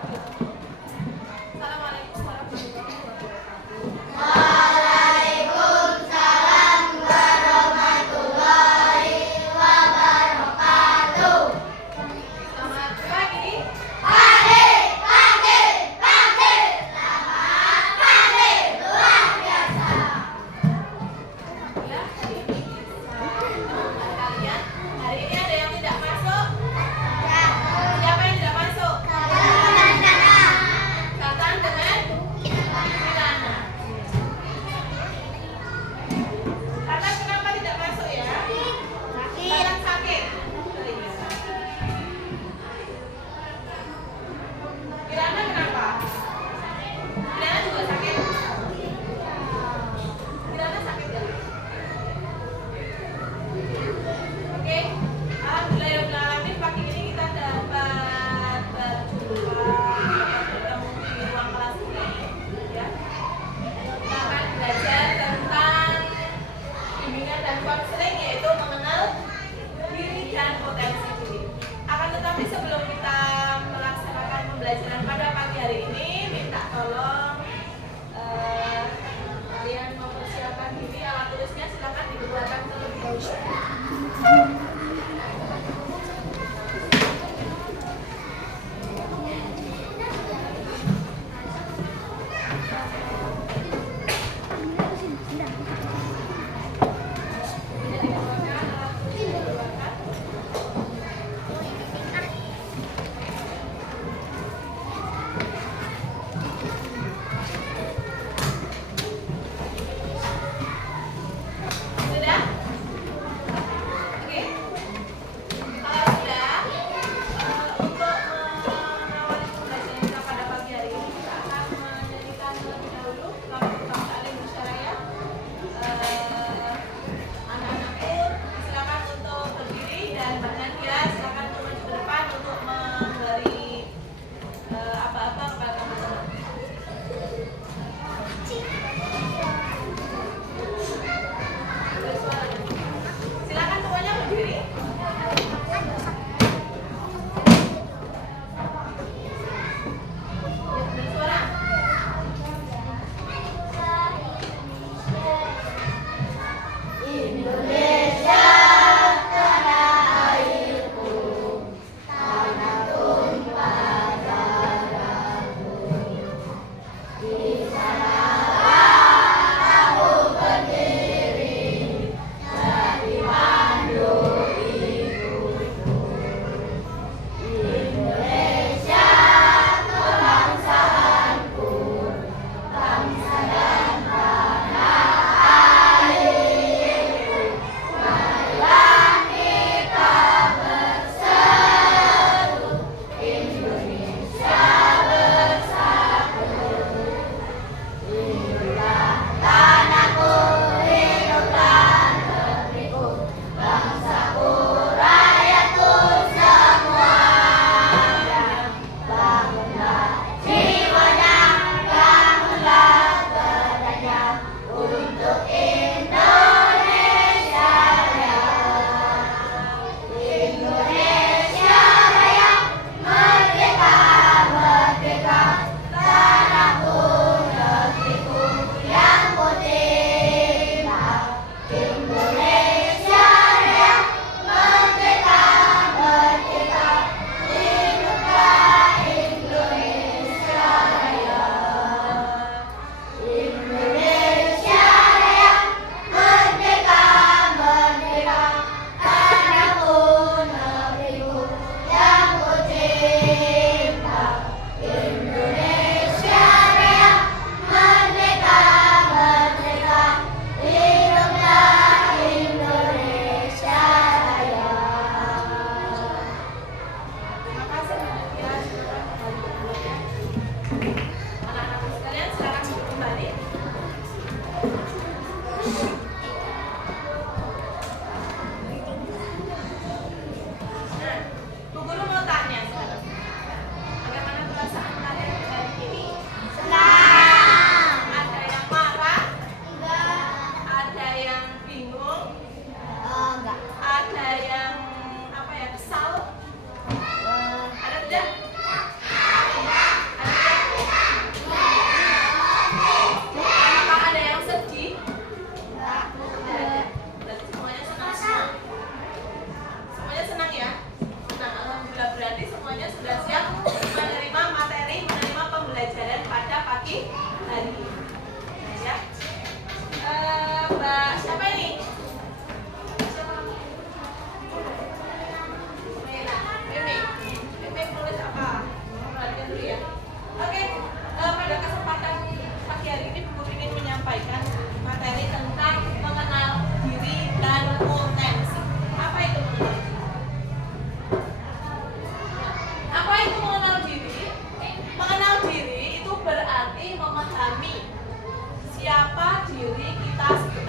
Assalamualaikum warahmatullahi wabarakatuh. Waalaikumsalam warahmatullahi wabarakatuh. Selamat pagi. Pagi, pagi, pagi. Selamat pagi, luar biasa. Ya, hari ini kalian. Hari ini ada yang tidak masuk? Ya. Siapa yang tidak masuk? Teman-teman.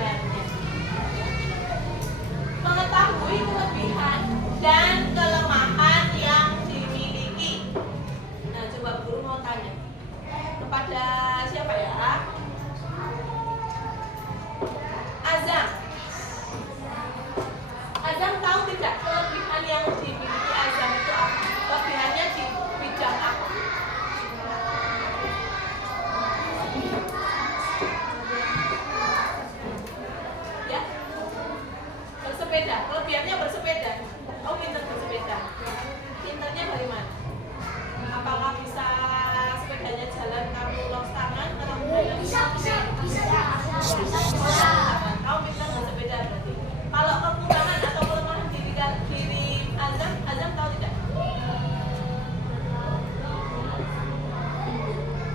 gambarnya. Mengetahui kelebihan dan kelemahan yang dimiliki. Nah, coba guru mau tanya kepada siapa ya? Azam. Azam tahu tidak kelebihan yang dimiliki Azam itu apa? Kelebihannya di bidang apa? Ya, bersepeda. Kelebihannya bersepeda. Oh, pintar bersepeda. Pintarnya dari mana? Apakah bisa sepedanya jalan kamu los tangan atau Bisa. kamu pintar bersepeda berarti. Kalau kekurangan atau kelemahan diri Azam tahu tidak?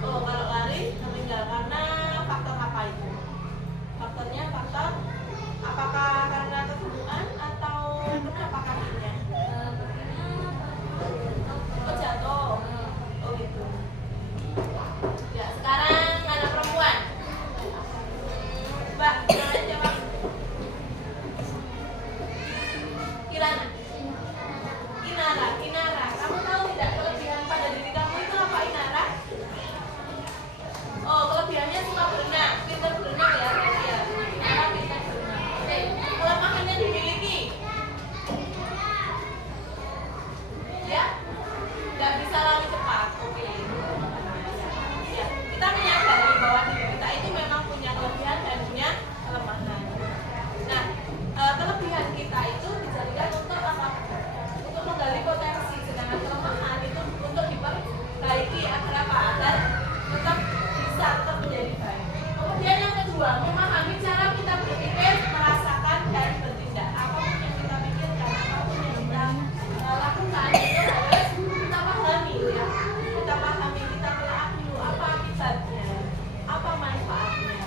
Oh, kalau lari tertinggal karena faktor apa itu? Faktornya faktor apakah karena keguguran atau kenapa kakinya? Oh, jatuh. Oh, gitu. Ya, sekarang anak perempuan. Mbak, namanya siapa? Kirana. Inara. Kamu tahu tidak kelebihan pada diri kamu itu apa, Inara? Oh, kelebihannya suka berenang, pintar berenang ya, ya. Inara pintar berenang. Kelemahannya dimiliki. Ya, nggak bisa lari cepat. Oke. Ya, kita menyadari bahwa diri kita itu memang punya kelebihan dan punya kelemahan. Nah, kelebihan kita itu dijadikan untuk apa? Untuk menggali potensi, sedangkan kelemahan itu untuk diperbaiki agar apa? Agar tetap menjadi baik. Kemudian yang kedua, memahami cara kita berpikir, merasakan dan bertindak. Apapun yang kita pikirkan, apapun yang kita lakukan itu harus kita pahami ya. Kita pahami, kita telah dulu apa akibatnya, apa manfaatnya.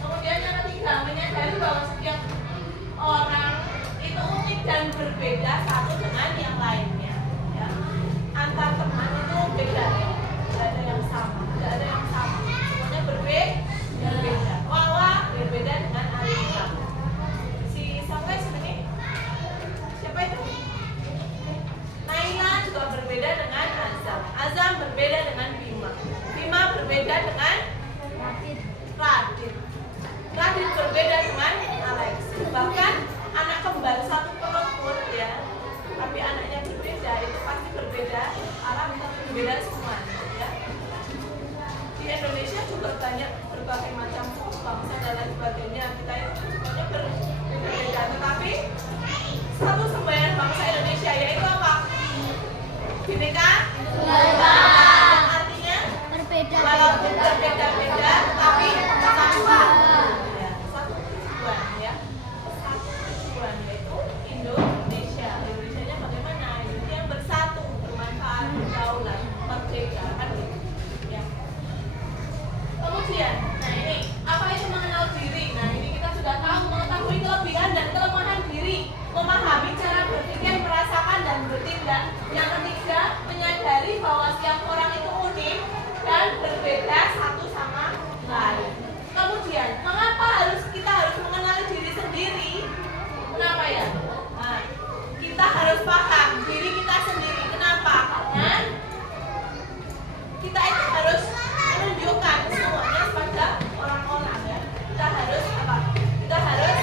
Kemudian yang ketiga, menyadari bahwa setiap orang itu unik dan berbeda satu dengan yang lainnya. Ya. Antar teman itu beda, tidak ada yang sama, semuanya berbeda. Wawa berbeda dengan Alika. Si sampai sini, siapa itu? Naila juga berbeda dengan Azam berbeda dengan Bima berbeda dengan Radit berbeda dengan Alex. Bahkan anak kembar satu perut pun ya, tapi anaknya berbeda itu pasti berbeda, alam itu berbeda semua ya. Di Indonesia juga banyak berbagai macam suku bangsa dan lain sebagainya. Kita itu semuanya berbeda, tetapi satu semboyan bangsa Indonesia yaitu apa? Bineka Tunggal. Artinya walaupun berbeda-beda tapi satu ya, satu tujuan ya, satu tujuan yaitu Indonesia. Indonesianya bagaimana? Indonesia yang bersatu, bermanfaat, berdaulat, merdeka kan gitu ya. Kemudian, nah ini apa itu mengenal diri? Nah ini kita sudah tahu, mengetahui kelebihan dan kelemahan diri, memahami cara berpikir, merasakan dan bertindak. Yang ketiga, menyadari bahwa setiap orang itu unik dan berbeda satu sama lain. Kemudian, mengapa kita harus mengenali diri sendiri? Kenapa ya? Nah, kita harus paham diri kita sendiri. Kenapa? Karena kita itu harus menunjukkan semuanya pada orang-orang ya. Kita harus apa? Kita harus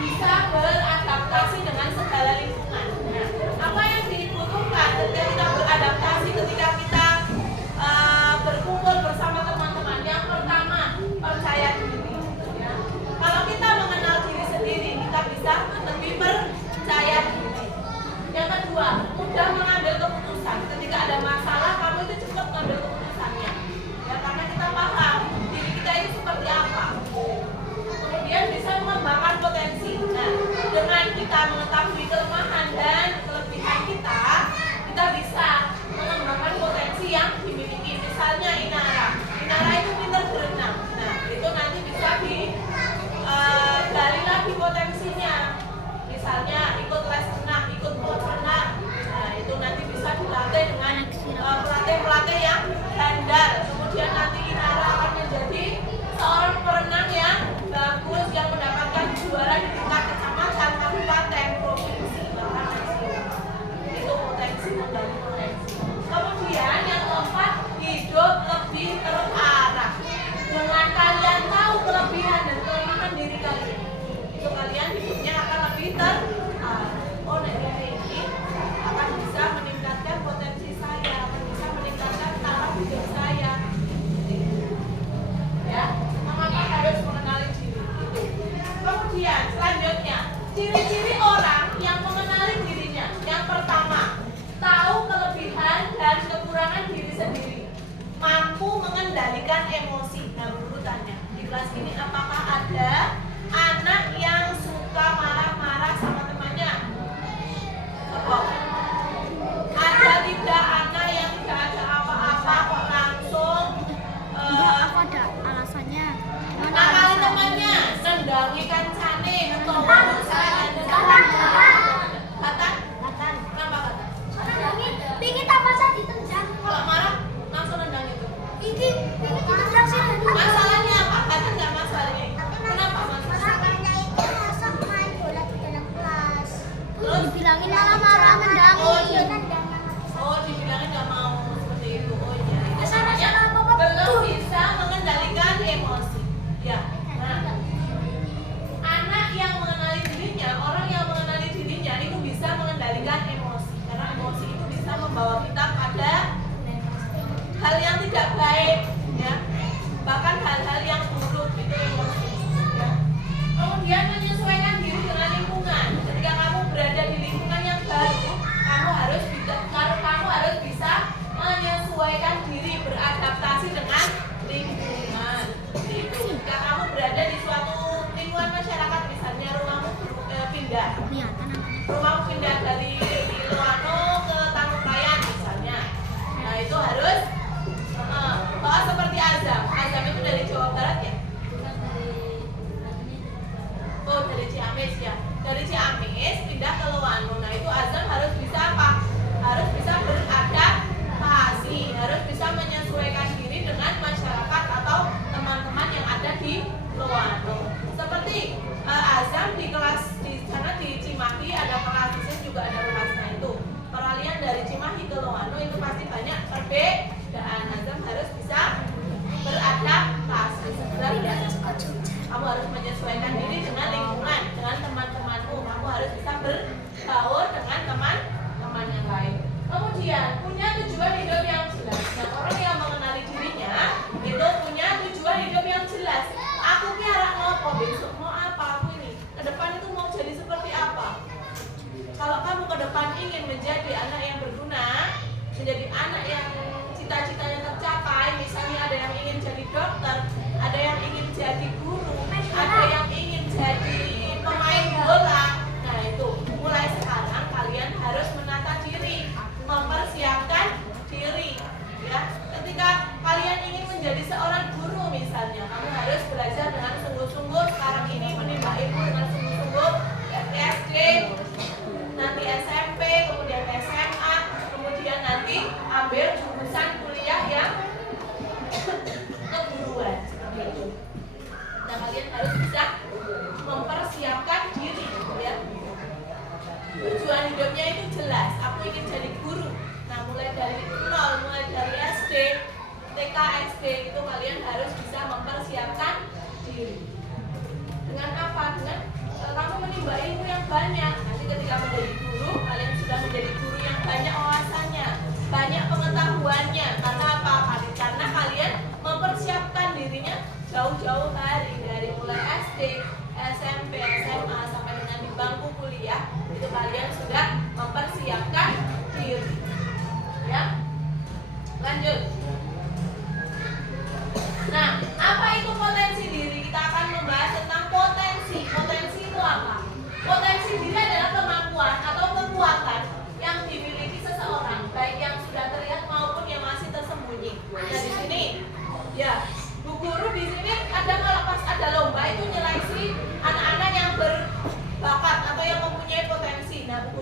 bisa beradaptasi dengan segala lingkungan. Nah, apa yang dibutuhkan ketika kita beradaptasi, ketika kita berkumpul bersama teman-teman? Yang pertama, percaya diri. Ya. Kalau kita mengenal diri sendiri, kita bisa lebih percaya diri. Yang kedua, mudah mengambil keputusan. Ketika ada masalah, kamu itu cepat mengambil keputusannya. Ya, karena kita paham diri kita itu seperti apa. Kemudian bisa mengembangkan potensi. Nah, dengan kita mengetahui kelemahan dan kelebihan kita bisa mengembangkan potensi yang dimiliki. Misalnya Inara itu pintar berenang. Nah, itu nanti bisa digali lagi potensinya. Misalnya ikut les renang, ikut klub renang. Nah, itu nanti bisa dilatih dengan pelatih-pelatih yang handal. Kemudian nanti Inara akan menjadi seorang perenang yang bagus. mengendalikan emosi. Nah, Bu Guru tanya, di kelas ini apakah ada anak yang suka marah-marah sama temannya? Oh. Ada tidak anak yang tidak ada apa-apa kok langsung Aku ada alasannya. nakali temannya, nendangi kancane, utawa usaha kata? Kenapa kata? Pingin tak masa ditendang. Kalau marah langsung nendang itu. Pingin ditendang sih. Masalahnya apa? Kata nggak masalahnya. Kenapa masalahnya? Karena itu masa main bola di dalam kelas. Terus Dibilangin malah marah mendangi. oh dibilangnya nggak mau seperti itu. Oh iya. Itu Salah-salah namanya apa-apa belum betul. bisa mengendalikan emosi. Ya. Nah, anak yang mengenali dirinya, orang yang mengenali dirinya itu bisa mengendalikan emosi. Karena emosi itu bisa membawa kita pada hal yang tidak baik, ya. Bahkan hal-hal yang buruk itu emosi. Ya. Kemudian menyesuaikan diri dengan lingkungan. Ketika kamu berada di lingkungan yang baru, kamu harus bisa menyesuaikan diri, beradaptasi dengan lingkungan. Itu. Ketika kamu berada di suatu lingkungan masyarakat, misalnya rumahmu pindah, rumahmu pindah dari Loano ke Tanjung Raya misalnya. Nah itu harus seperti Azam. Azam itu dari Jawa Barat ya? Oh dari Ciamis ya. Dari Ciamis pindah ke Loano. Nah itu Azam harus bisa apa? Harus bisa beradaptasi, harus bisa menyesuaikan diri dengan masyarakat atau teman-teman yang ada di Loano. Seperti Azam di kelas di sana di Cimahi ada kelas, di sini juga ada kelasnya itu. Peralihan dari Cimahi ke Loano itu pasti banyak perbedaan. Azam harus bisa beradaptasi. Kamu harus menyesuaikan diri dengan lingkungan, dengan teman-temanmu. Kamu harus bisa berbaur dengan teman-teman yang lain. Kemudian punya tujuan hidup yang jelas. Nah, orang yang mengenali dirinya itu punya tujuan hidup yang jelas. Aku kira ngopo besok mau apa aku ini? Ke depan itu mau jadi seperti apa? Kalau kamu ke depan ingin menjadi anak yang berguna, menjadi anak yang cita-citanya tercapai, misalnya ada yang ingin jadi dokter, ada yang ingin jadi guru, ada yang ingin jadi pemain bola. Nah itu mulai sekarang kalian harus menata diri, mempersiapkan diri, ya. Ketika kalian ingin menjadi seorang guru misalnya, kamu harus belajar dengan sungguh-sungguh. Sekarang ini menimba ilmu dengan sungguh-sungguh, SD, nanti SMP, kemudian SMA, kemudian nanti ambil jurusan kuliah yang keguruan seperti itu. Nah kalian harus bisa mempersiapkan diri, ya. Tujuan hidupnya itu jelas. Aku ingin jadi guru. Nah mulai dari nol, mulai dari SD, TK, SD itu kalian harus bisa mempersiapkan diri. Dengan apa? Dengan kamu menimba ilmu yang banyak. Nanti ketika menjadi guru, kalian sudah menjadi guru yang banyak wawasannya, banyak pengetahuannya. Karena apa? Karena kalian mempersiapkan dirinya jauh-jauh hari, dari mulai SD, SMP, SMA sampai dengan di bangku kuliah. Itu kalian sudah mempersiapkan diri. Ya. Lanjut. Nah, apa itu potensi diri? Kita akan membahas tentang potensi. Potensi itu apa? Potensi diri adalah kemampuan atau kekuatan yang dimiliki seseorang, baik yang sudah terlihat maupun yang masih tersembunyi. Nah, di sini, ya, Bu Guru di sini ada kalau pas ada lomba itu nyeleksi anak-anak yang berbakat atau yang mempunyai potensi. Nah, Bu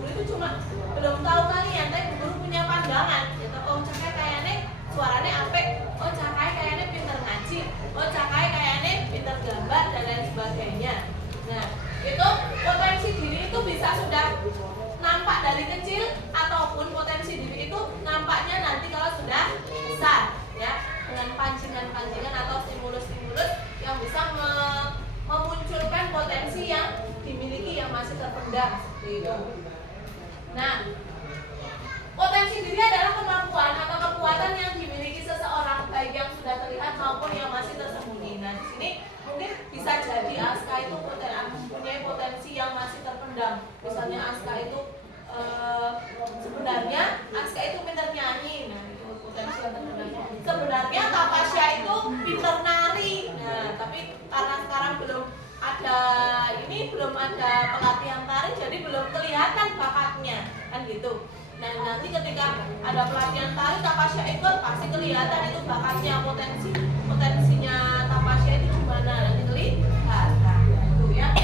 belum ada pelatihan tari, jadi belum kelihatan bakatnya, kan gitu. Nah nanti ketika ada pelatihan tari, Tapasya ikut pasti kelihatan itu bakatnya, potensinya Tapasya itu gimana, nanti kelihatan, gitu ya.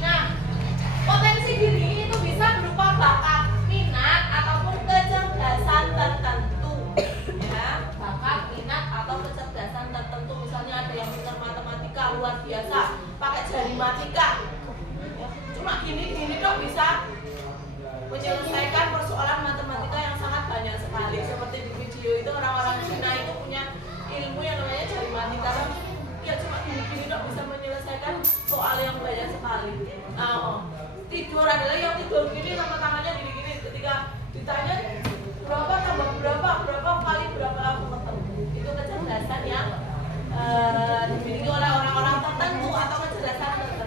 Nah potensi diri itu bisa berupa bakat, minat ataupun kecerdasan tertentu, ya. Bakat, minat atau kecerdasan tertentu, misalnya ada yang pintar matematika luar biasa, pakai jari matika, ya. Cuma gini dok bisa menyelesaikan persoalan matematika yang sangat banyak sekali. Seperti di video itu orang-orang Cina itu punya ilmu yang namanya jari matika, kan? Ya cuma gini dok bisa menyelesaikan soal yang banyak sekali. Tidur adalah yang tidur gini sama tangannya gini-gini, ketika ditanya berapa tambah berapa kali berapa aku ketemu, itu kecerdasan yang dimiliki oleh orang-orang tertentu atau kecerdasan tertentu.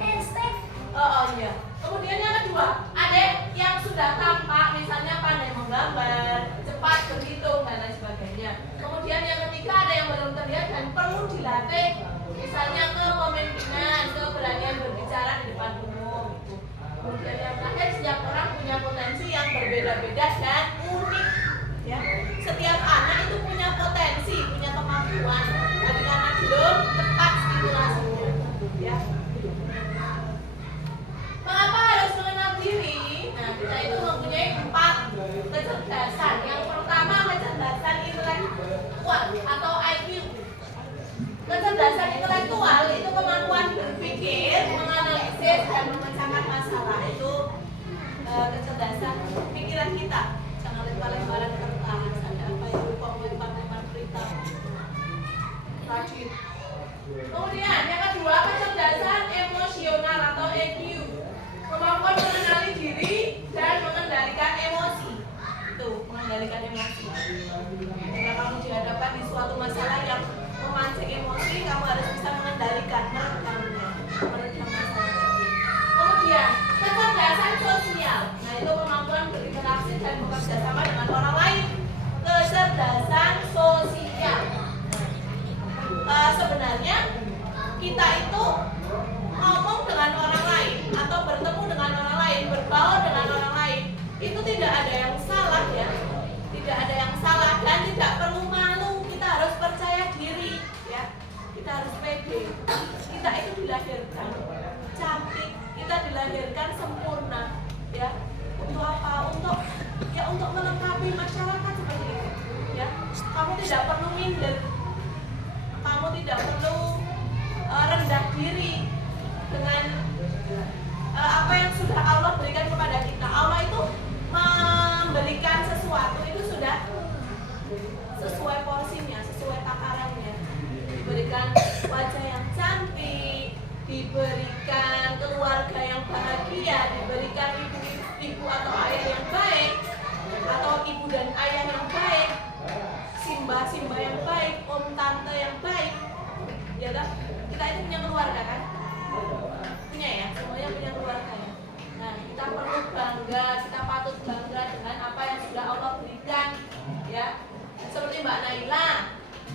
Iya. Kemudian yang kedua, ada yang sudah tampak, misalnya pandai menggambar, cepat berhitung dan lain sebagainya. Kemudian yang ketiga ada yang belum terlihat dan perlu dilatih, misalnya kepemimpinan, keberanian berbicara di depan umum. Gitu. Kemudian yang terakhir, setiap orang punya potensi yang berbeda-beda dan unik. Ya, setiap anak itu punya potensi, punya kemampuan, tapi karena belum tepat stimulasinya. Ya. Mengapa harus mengenal diri? Nah, kita itu mempunyai 4 kecerdasan. Yang pertama kecerdasan intelektual atau IQ. Kecerdasan intelektual itu kemampuan berpikir, menganalisis dan memecahkan masalah. Itu kecerdasan pikiran kita. Jangan lempar-lemparan kertas. Ada apa itu kok lempar-lempar berita? Rajin. Kemudian yang kedua kecerdasan emosional atau EQ. Kemampuan mengenali diri dan mengendalikan emosi. Itu mengendalikan emosi. Jika kamu dihadapkan di suatu masalah yang memancing emosi, kamu harus bisa mengendalikan, meredam masalah. Kemudian kecerdasan sosial. Nah itu kemampuan berinteraksi dan bekerja sama dengan orang lain. Kecerdasan sosial. Sebenarnya kita itu ngomong dengan orang lain atau bertemu dengan orang lain, berbaur dengan orang lain, itu tidak ada yang salah, ya. Tidak ada yang salah dan tidak perlu malu. Kita harus percaya diri, ya. Kita harus pede. Kita itu dilahirkan cantik, kita dilahirkan sempurna, ya. Untuk apa? Untuk melengkapi masyarakat seperti itu, ya. Kamu tidak perlu minder. Kamu tidak perlu rendah diri dengan apa yang sudah Allah berikan kepada kita. Allah itu memberikan sesuatu itu sudah sesuai porsinya, sesuai takarannya. Diberikan wajah yang cantik, diberikan keluarga yang bahagia, diberikan ibu atau ayah yang baik, atau ibu dan ayah yang baik, simba yang baik, om tante yang baik, ya kan? Kita itu punya keluarga kan? Punya ya, semuanya punya keluarga ya. Nah, kita perlu bangga, kita patut bangga dengan apa yang sudah Allah berikan, ya. Seperti Mbak Naila.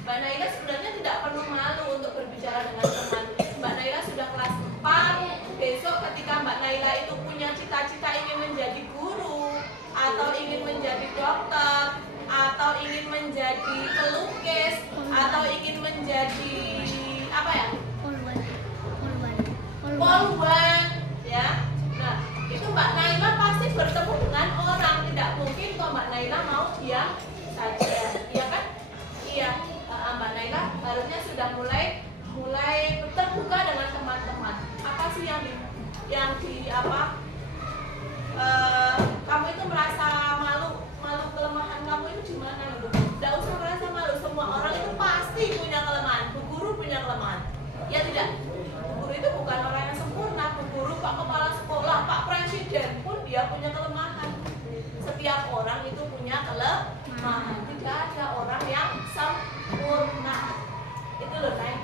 Mbak Naila sebenarnya tidak perlu malu untuk berbicara dengan teman. Mbak Naila sudah kelas 4. Besok ketika Mbak Naila itu punya cita-cita ingin menjadi guru, atau ingin menjadi dokter, atau ingin menjadi pelukis, atau ingin menjadi apa ya? Poluan, ya. Nah, itu Mbak Naila pasti bertemu dengan orang. Tidak mungkin kok Mbak Naila mau diam saja, iya kan? Iya, Mbak Naila harusnya sudah mulai terbuka dengan teman-teman. Apa sih yang kamu itu merasa malu kelemahan kamu itu di mana gitu? Tidak usah merasa malu. Semua orang itu pasti punya kelemahan. Bu Guru punya kelemahan, ya tidak? Bu Guru itu bukan orang yang sempurna. Bu Guru, Pak Kepala Sekolah, Pak Presiden pun dia punya kelemahan. Setiap orang itu punya kelemahan. Tidak ada orang yang sempurna. Itu loh, Nay.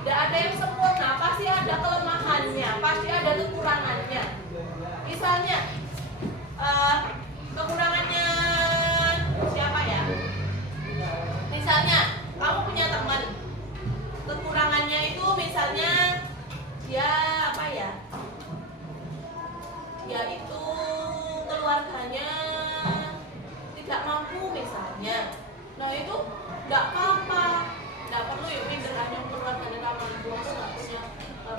Tidak ada yang sempurna. Pasti ada kelemahannya. Pasti ada kekurangannya. Misalnya kekurangannya siapa ya? Misalnya kamu punya teman, kekurangannya itu misalnya dia apa ya? nggak apa-apa, nggak perlu ya minder hanya keluar dari kamar gua tuh nggak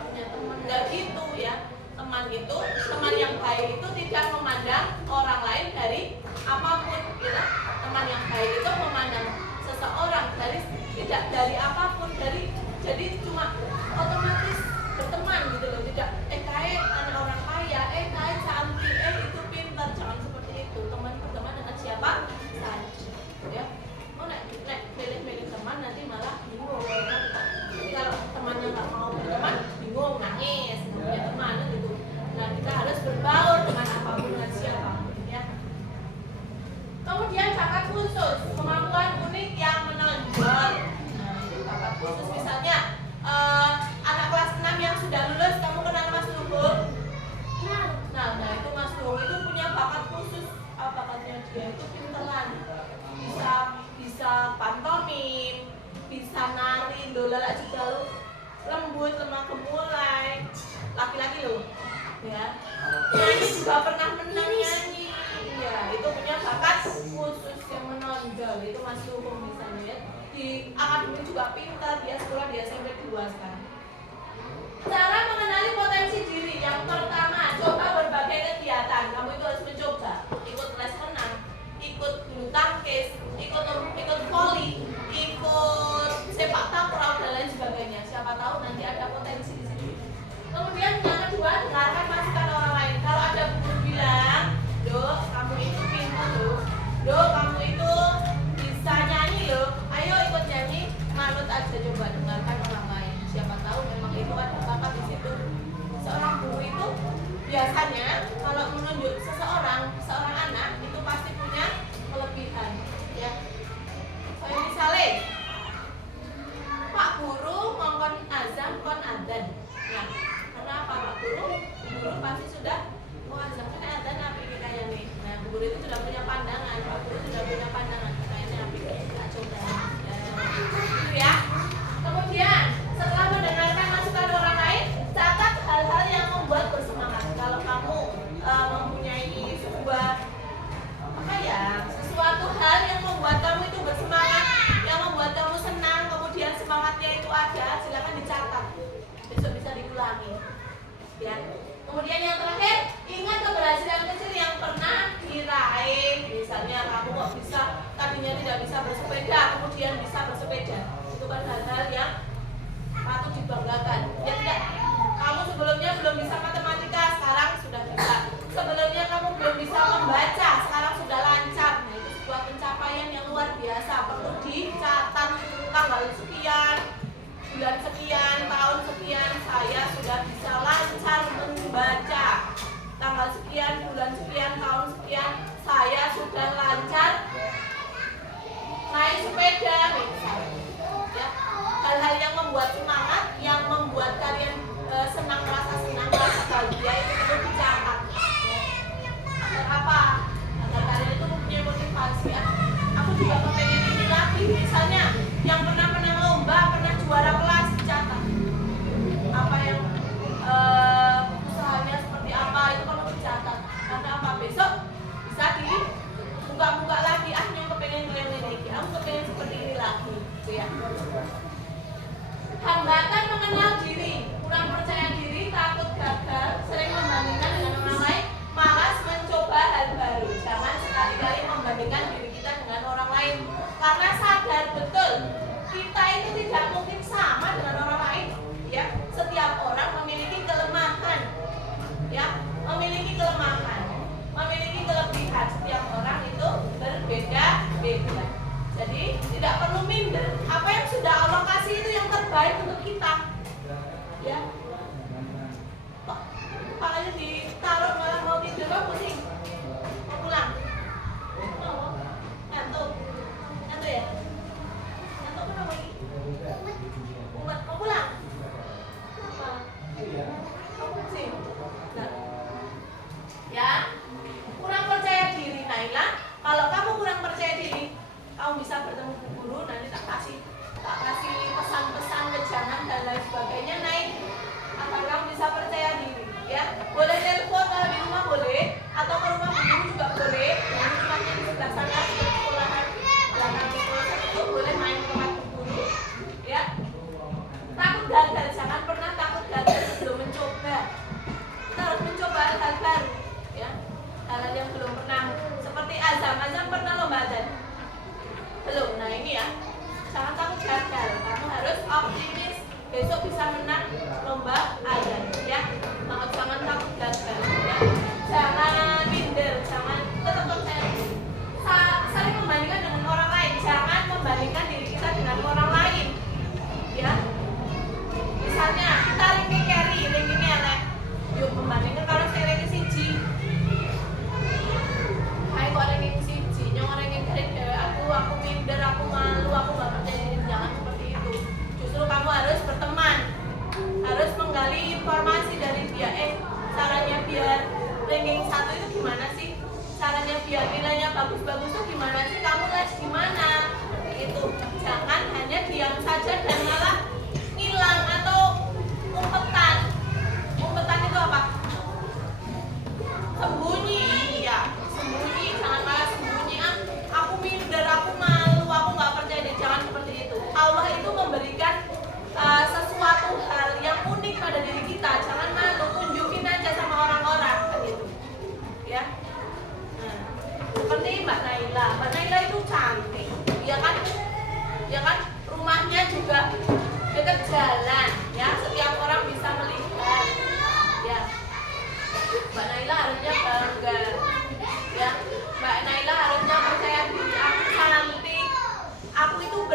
punya teman, nggak gitu ya. Teman itu, teman yang baik itu tidak memandang orang lain dari apapun, gitu. Teman yang baik itu memandang seseorang dari tidak dari apapun, jadi cuma otomatis berteman gitu loh, tidak kayak anak orang kaya, kayak cantik, itu pintar, jangan seperti itu. Teman berteman dengan siapa saja, ya. Oh nek pilih-pilih teman nanti malah bingung. Jadi kalau temannya nggak mau berteman, bingung, nangis, nggak punya teman gitu. Nah kita harus berbaur dengan apapun dengan siapa, ya. Kemudian bakat khusus, kemampuan unik yang menonjol. Nah itu bakat khusus, misalnya anak kelas 6 yang sudah lulus, kamu kenal Mas Luhur? Nah itu Mas Luhur itu punya bakat khusus. Bakatnya dia itu pinteran, bisa pantomim, bisa nari, lala juga lembut, lemah gemulai, laki-laki loh, ya. Nyanyi juga pernah menang nyanyi, ya. Itu punya bakat khusus yang menonjol, itu Mas Luhur misalnya, ya. Di akademik juga pintar, dia sekolah di SMP 2 sekarang. Cara mengenali potensi diri, yang pertama, coba berbagai kegiatan. Kamu itu harus mencoba, ikut les renang, ikut bulu tangkis, ikut voli, ikut sepak takraw dan lain sebagainya. Siapa tahu nanti ada potensi di situ. Kemudian yang kedua, dengarkan masukan orang lain. Kalau ada guru bilang, "Dok, kamu itu pintar loh. Dok, kamu itu bisa nyanyi loh. Ayo ikut nyanyi." Manut aja, coba dengarkan orang lain. Siapa tahu memang itu ada bakat di situ. Seorang guru itu biasanya kalau menunjuk seorang anak itu pasti punya kelebihan, ya. Kayak misalnya Pak Guru ngongkon azan kon adzan. Nah, karena apa Pak Guru? Guru pasti sudah azan kan adzan apa kayaknya nih. Nah, guru itu sudah punya pandangan, Pak Guru sudah punya pandangan kayaknya apa kita coba. Itu ya. Kemudian setelah mendengarkan masukan orang lain, catat hal-hal yang membuat bersemangat. Kalau kamu mempunyai sesuatu hal yang membuat kamu itu bersemangat, yang membuat kamu senang, kemudian semangatnya itu ada, silakan dicatat. Besok bisa diulangi. Ya. Kemudian yang terakhir, ingat keberhasilan kecil yang pernah diraih. Misalnya kamu kok bisa, tadinya tidak bisa bersepeda, kemudian bisa bersepeda. Itu kan hal-hal yang patut dibanggakan. Ya tidak? Kamu sebelumnya belum bisa matematika, sekarang sudah bisa. Sebelumnya kamu belum bisa membaca, sekarang sudah lancar. Nah, itu sebuah pencapaian yang luar biasa. Perlu dicatat tanggal sekian, bulan sekian, tahun sekian, saya sudah bisa lancar membaca. Tanggal sekian, bulan sekian, tahun sekian, saya sudah lancar naik sepeda, misalnya. Ya. Hal-hal yang membuat semangat, yang membuat kalian senang, merasa bahagia itu perlu dicatat. Agar apa? Agar kalian itu mempunyai motivasi. Aku juga kepengen ini lagi, misalnya yang pernah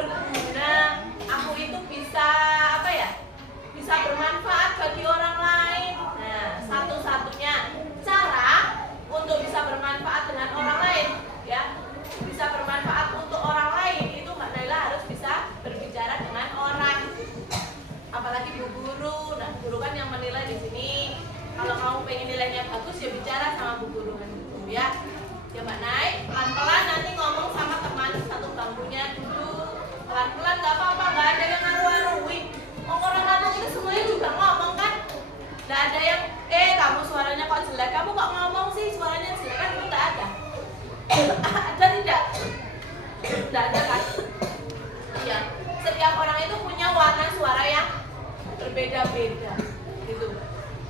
berguna, aku itu bisa apa ya? Bisa bermanfaat bagi orang lain. Nah, satu-satunya cara untuk bisa bermanfaat dengan orang lain, ya, bisa bermanfaat untuk orang lain itu Mbak Naila harus bisa berbicara dengan orang. Apalagi Bu Guru. Nah, Bu Guru kan yang menilai di sini. Kalau kamu pengen nilainya bagus ya bicara sama Bu Guru kan gitu ya. Ya Mbak Naik, pelan-pelan nanti ngomong sama teman satu bangkunya dulu. Pelan-pelan nggak apa-apa, nggak ada yang ngaruh-ngaruhi. Orang-orang itu semuanya juga ngomong kan. Nggak ada yang, kamu suaranya kok jelek, kamu kok ngomong sih suaranya jelek, kan itu nggak ada. Ada tidak? Nggak ada kan? Iya. Setiap orang itu punya warna suara yang berbeda-beda, gitu.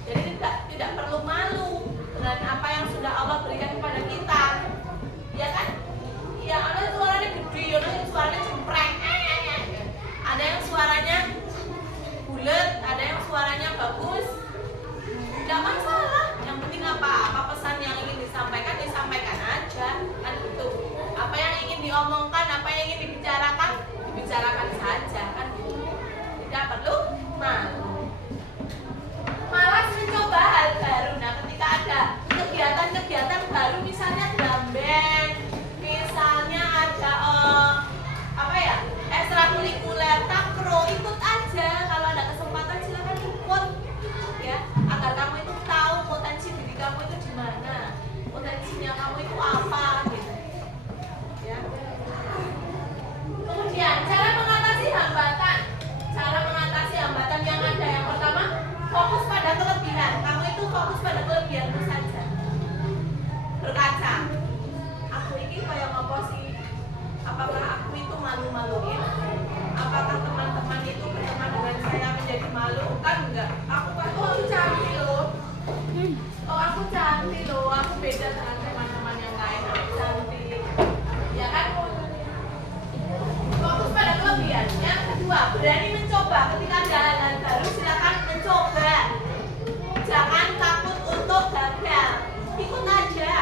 Jadi tidak perlu malu dengan apa yang sudah Allah berikan kepada kita, ya kan? Ya ada suaranya gede, ada yang suaranya cempreng, ada yang suaranya bulat, ada yang suaranya bagus, tidak masalah. Yang penting apa pesan yang ingin disampaikan aja, kan gitu. Apa yang ingin diomongkan, apa yang ingin dibicarakan saja, kan gitu. Tidak perlu malu. Malas mencoba hal baru. Nah, ketika ada kegiatan-kegiatan baru, misalnya drum band, misalnya ada ekstrakurikuler, takro, ikut aja. Kalau ada kesempatan silakan ikut, ya, agar kamu itu tahu potensi diri kamu itu di mana, potensinya kamu itu apa, gitu, ya. Kemudian cara mengatasi hambatan yang ada. Yang pertama, fokus pada kelebihan. Kamu itu fokus pada kelebihanmu saja. Berkaca. Aku ini kayak ngopo sih? Apakah aku itu malu-maluin? Apakah teman-teman itu berteman dengan saya menjadi malu? Kan enggak. Aku cantik loh. Aku cantik loh. Aku beda dengan teman-teman yang lain. Aku cantik. Ya kan? Fokus pada kelebihan. Yang kedua, berani mencoba. Ketika ada hal baru, silakan mencoba. Jangan takut untuk gagal. Ikut aja.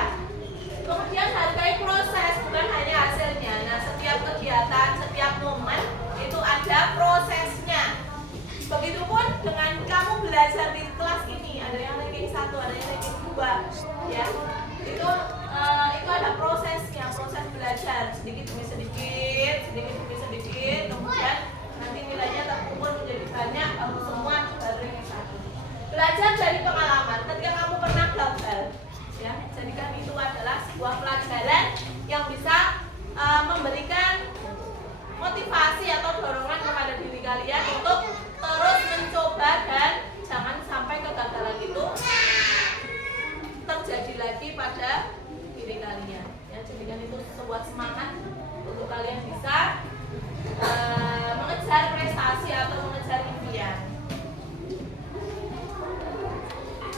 Kemudian hargai proses, bukan hanya hasilnya. Nah, setiap kegiatan, setiap momen itu ada prosesnya. Begitupun dengan kamu belajar di kelas ini. Ada yang ranking 1, ada yang ranking 2, ya. Itu ada prosesnya, proses belajar sedikit demi sedikit, kemudian nanti nilainya terkumpul menjadi banyak, kamu semua baru ranking 1. Belajar dari pengalaman. Ketika kamu pernah gagal, ya, jadikan itu adalah sebuah pelajaran yang bisa memberikan motivasi atau dorongan kepada diri kalian untuk terus mencoba dan jangan sampai kegagalan itu terjadi lagi pada diri kalian. Ya, jadikan itu sebuah semangat untuk kalian bisa mengejar prestasi atau mengejar impian.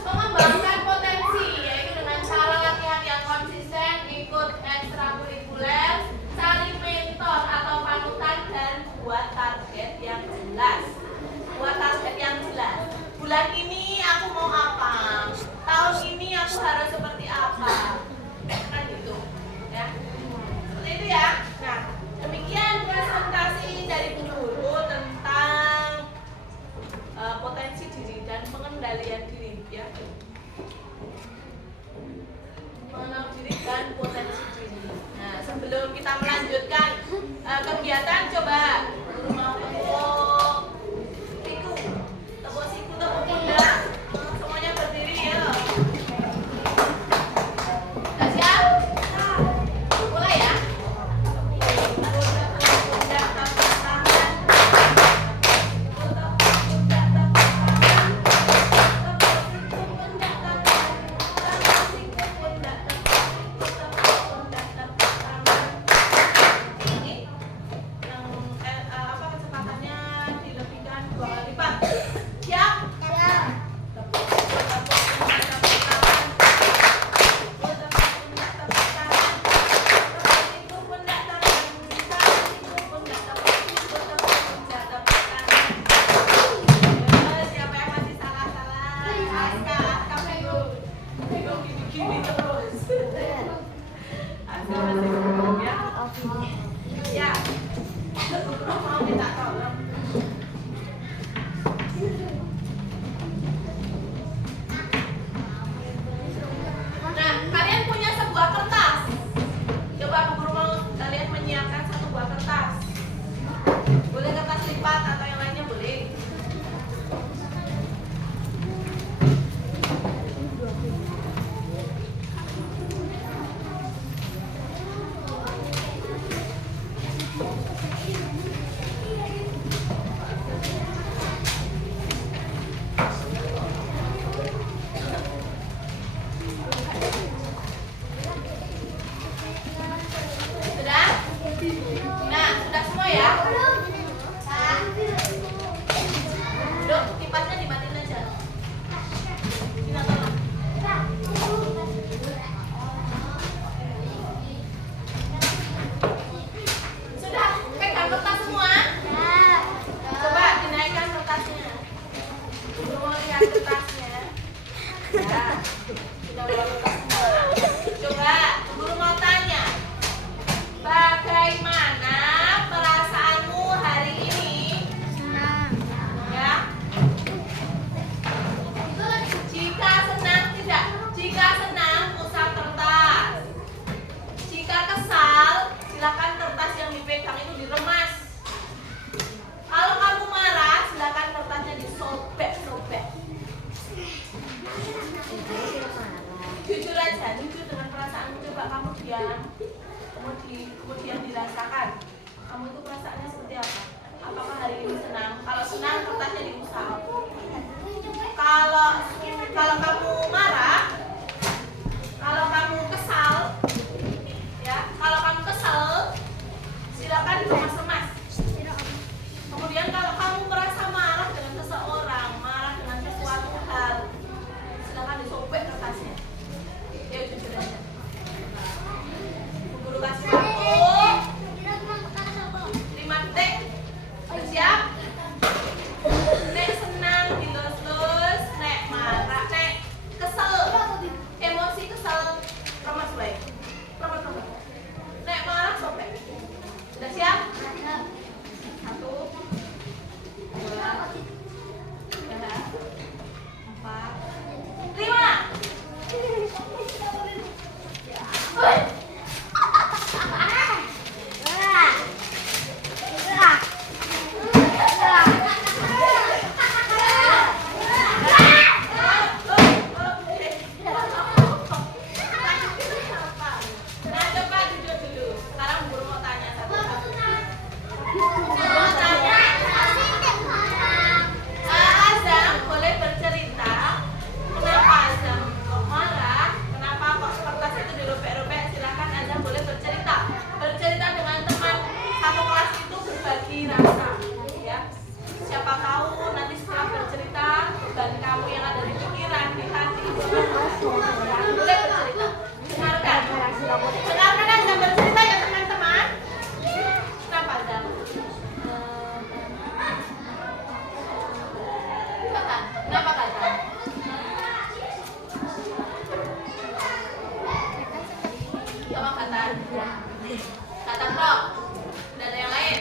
Mengembangkan potensi, yaitu dengan cara latihan yang konsisten, ikut ekstrakurikuler, cari mentor atau panutan, dan buat target yang jelas. ya. Dok, kipasnya dimatiin aja. Gina tolong. Sudah pegang kertas semua? Coba dinaikkan kertasnya. Guru mau lihat kertasnya. Ya, sudah bawa kertas semua. Coba, guru mau tanya. Bagaimana perasaanmu hari ini? Ya. Jika senang tidak? Jika senang usap kertas. Jika kesal, silakan kertas yang dipegang itu diremas. Kalau kamu marah, silakan kertasnya disobek-sobek. Jujur aja, jujur dengan perasaanmu. Coba kamu diam, kemudian dirasakan. Kamu itu perasaannya seperti apa? Apakah hari ini senang? Kalau senang, kertasnya diusap. Kalau kamu marah, kalau kamu kesal, ya, kalau kamu kesal, silakan diremas-remas. Kemudian kalau kamu merasa marah dengan seseorang, marah dengan sesuatu hal, silakan disobek kertasnya. Ya, jujur aja. Guru kasih waktu 5 detik. Udah siap? Nek senang dilus-lus, nek marah, nek kesel, emosi kesel, remas baik. Remas. Nek marah sobek. Udah siap? 1, 2, 3, 4, 5. Nah, coba duduk dulu. Sekarang guru mau tanya satu-satu. Mau tanya, Azam boleh bercerita kenapa Azam kok marah, kenapa kok kertas itu dirobek-robek. Silakan Azam boleh bercerita. Bercerita dengan teman satu kelas itu berbagi rasa, ya. Siapa tahu nanti setelah bercerita beban kamu yang ada di pikiran, di hati, ya, boleh bercerita. Dengarkan. Dengarkan Azam bercerita ya teman-teman. Kenapa Azam? Kenapa kata? Sama kata? Kata Bro. Tidak ada yang lain?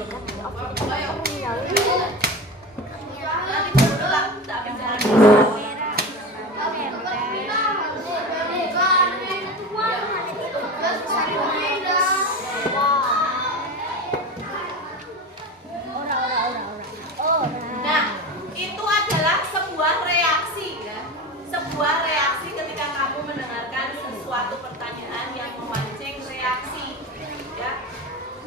Nanti baru tak bicara. Nah, itu adalah sebuah reaksi ya. Sebuah reaksi ketika kamu mendengarkan sesuatu pertanyaan yang memancing reaksi ya.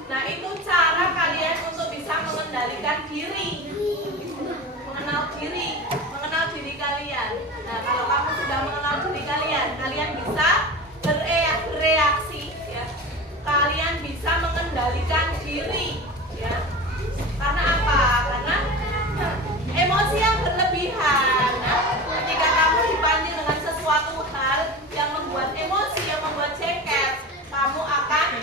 Nah, itu cara kalian untuk bisa mengendalikan diri. Mengenal diri kalian. Nah, kalau kamu sudah mengenal diri kalian, kalian bisa bereaksi ya. Kalian bisa mengendalikan diri ya. Karena apa? Karena emosi yang berlebihan. Nah, ketika kamu dipancing dengan sesuatu hal yang membuat emosi, yang membuat jengkel, kamu akan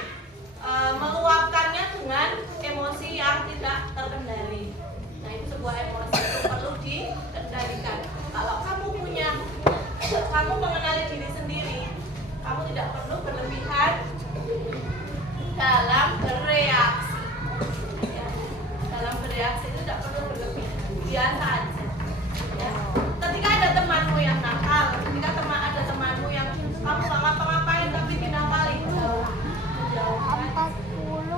meluapkannya dengan emosi yang tidak terkendali. Nah, itu sebuah emosi itu perlu dikendalikan. Kalau kamu mengenali diri sendiri, kamu tidak perlu berlebihan dalam bereaksi. Ya. Dalam bereaksi itu tidak perlu berlebihan, biasa aja. Ya. Ketika ada temanmu yang nakal, ketika ada temanmu yang kamu nggak ngapa-ngapain tapi dinakali, menjauhkan.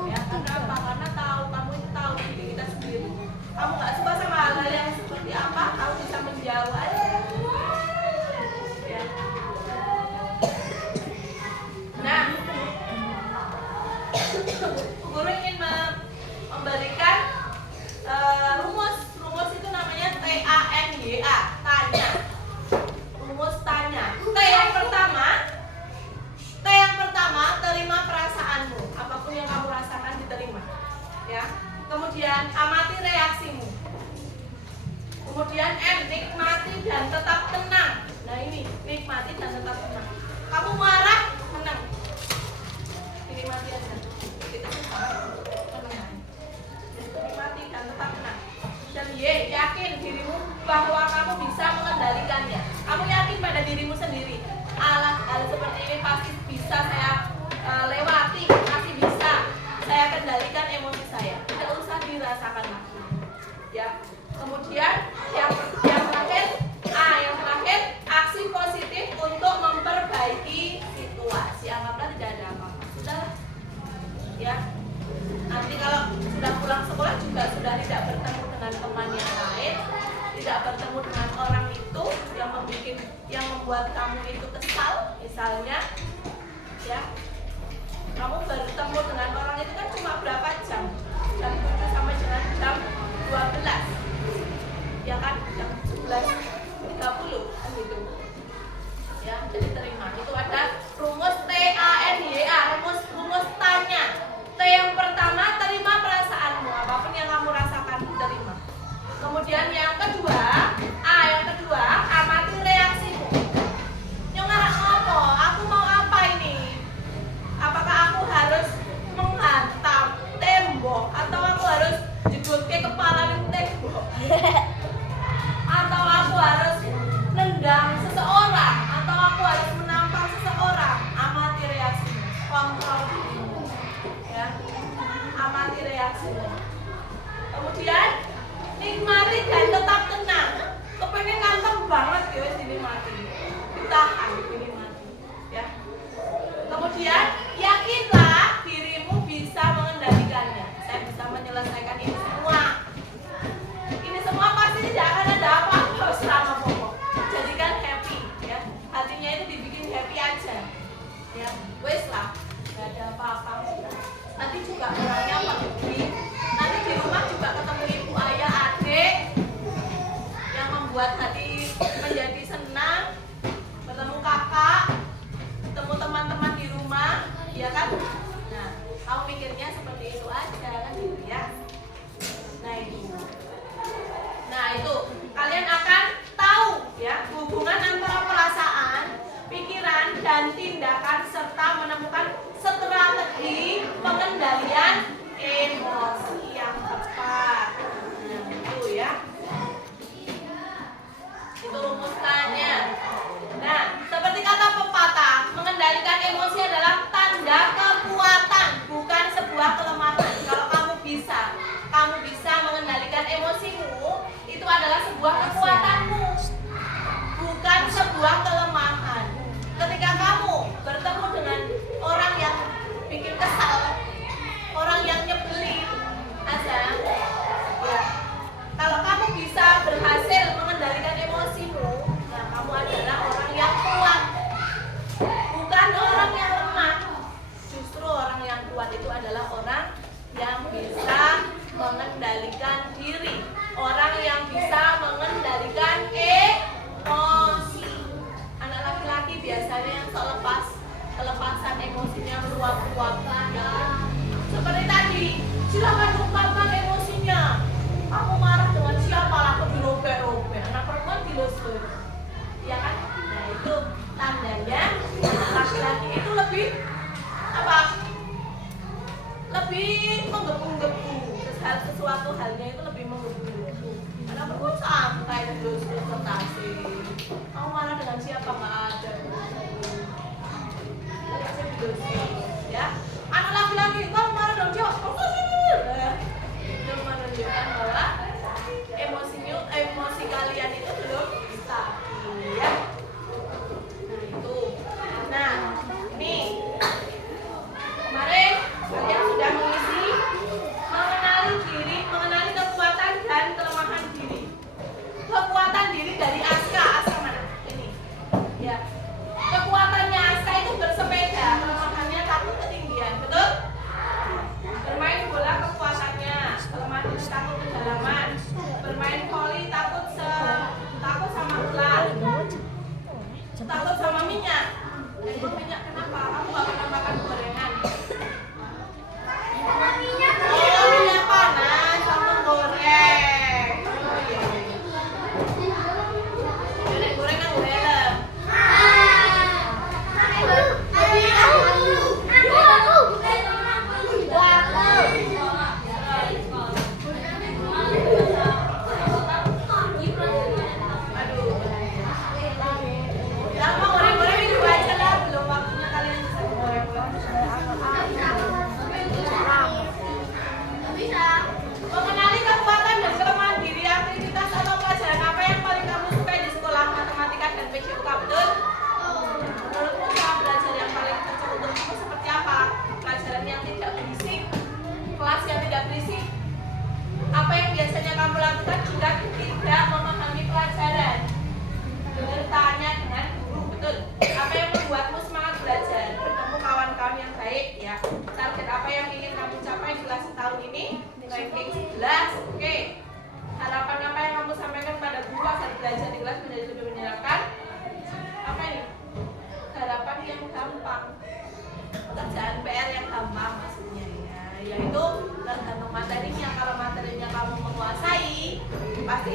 Ya, karena apa? Karena kamu itu tahu diri kita sendiri. Kamu nggak suka sama hal-hal yang seperti apa, kamu bisa menjauh aja. Ya. Nah, guru ingin memberikan rumus itu namanya TANYA, tanya. Rumus tanya. T yang pertama terima perasaanmu, apapun yang kamu rasakan diterima. Ya. Kemudian amati reaksimu. Kemudian M, nikmati dan tetap tenang. Nah, ini nikmati dan tetap tenang. Kamu marah, tenang. Nikmati aja. Kita tenang. Nikmati dan tetap tenang. Dan Y, yakin dirimu bahwa kamu bisa mengendalikannya. Kamu yakin pada dirimu sendiri. Hal seperti ini pasti bisa saya lewati, pasti bisa saya kendalikan emosi saya. Tidak usah dirasakan lagi. Ya. Kemudian yang terakhir aksi positif untuk memperbaiki situasi. Anggaplah tidak ada apa-apa. Sudahlah. Ya. Nanti kalau sudah pulang sekolah juga sudah tidak bertemu dengan teman yang lain, tidak bertemu dengan orang itu yang membuat kamu itu kesal, misalnya, ya. Kamu bertemu dengan orang itu kan cuma berapa jam? Jam 7 sampai dengan jam 12. Ya kan? Jam 11.30 kan gitu. Ya, jadi terima. Itu ada rumus TANYA, rumus tanya. T yang pertama, terima perasaanmu, apapun yang kamu rasakan terima. Kemudian yang kedua, amati reaksimu. Yang ngarang apa? Aku mau apa ini? Apakah aku harus menghantam tembok atau aku harus jedotke kepala di tembok? Atau aku harus nendang seseorang atau aku harus menampar seseorang? Amati reaksimu. Kontrol dirimu. Ya. Amati reaksimu. Kemudian nikmati dan tetap tenang. Kepengen ngantem banget ya wis dinikmati. Ditahan dinikmati. Ya. Kemudian yakinlah dirimu bisa mengendalikannya. Saya bisa menyelesaikan ini semua. Ini semua pasti tidak akan ada apa-apa selama pokok. Jadikan happy ya. Hatinya itu dibikin happy aja. Ya, wes lah. Enggak ada apa-apa. Nanti juga orangnya pergi. Nanti di rumah juga ketemu ibu, ayah, adik yang membuat hati menjadi senang. Bertemu kakak, ketemu teman-teman di rumah, ya kan? Nah, kamu mikirnya seperti itu aja kan gitu ya. sebuah kekuatanmu, bukan sebuah kelemahan. Ketika kamu bertemu dengan orang yang bikin kesal, orang yang nyebelin aja, ya, kalau kamu bisa berhasil mengendalikan emosimu, nah kamu adalah orang yang kuat, bukan orang yang lemah. Justru orang yang kuat itu adalah orang yang bisa mengendalikan diri, orang yang bisa mengendalikan emosi. Anak laki-laki biasanya yang kelepasan emosinya meluap-luap, ya. Seperti tadi, silakan ungkapkan emosinya. Kamu marah dengan siapa? Lalu dirobek-robek. Anak perempuan dilus-lus, ya kan? Nah itu tandanya anak laki-laki itu lebih apa? Lebih menggebu-gebu. Sesuatu halnya itu lebih menggebu-gebu. Anak perempuan santai dilus-lus kertasi. Kamu marah dengan siapa? Nggak ada. Ya, anak laki-laki kamu marah dong siapa? Itu menunjukkan bahwa emosi kalian itu belum stabil, ya. Nah itu. Nah ini kemarin kalian sudah mengisi mengenali diri, mengenali kekuatan dan kelemahan diri. Kekuatan diri dari Aska mana? Ini, ya. Kekuatannya Aska itu bersepeda, kelemahannya takut ketinggian, betul? Bermain bola kekuatannya, kelemahan itu takut kedalaman. Bermain voli takut sama ular, takut sama minyak. Emang minyak kenapa? Kamu gak pernah makan gorengan? Oh, minyak panas, kamu goreng. Oh iya. Nenek goreng kan helm. Mengenali kekuatan dan kelemahan diri, aktivitas atau pelajaran apa yang paling kamu sukai di sekolah matematika dan PJUK, betul? Menurutmu cara belajar yang paling cocok untukmu seperti apa? Pelajaran yang tidak berisik, kelas yang tidak berisik. Apa yang biasanya kamu lakukan jika tidak memahami pelajaran? Bertanya dengan guru, betul? Apa yang membuatmu semangat belajar? Bertemu kawan-kawan yang baik, ya. Target apa yang ingin kamu capai di kelas tahun ini? Ranking 11, oke. Harapan apa yang kamu sampaikan pada guru agar belajar di kelas menjadi lebih menyenangkan? Apa ini? Harapan yang gampang, pekerjaan PR yang gampang maksudnya, ya. Yaitu tergantung materinya. Kalau materinya kamu menguasai, pasti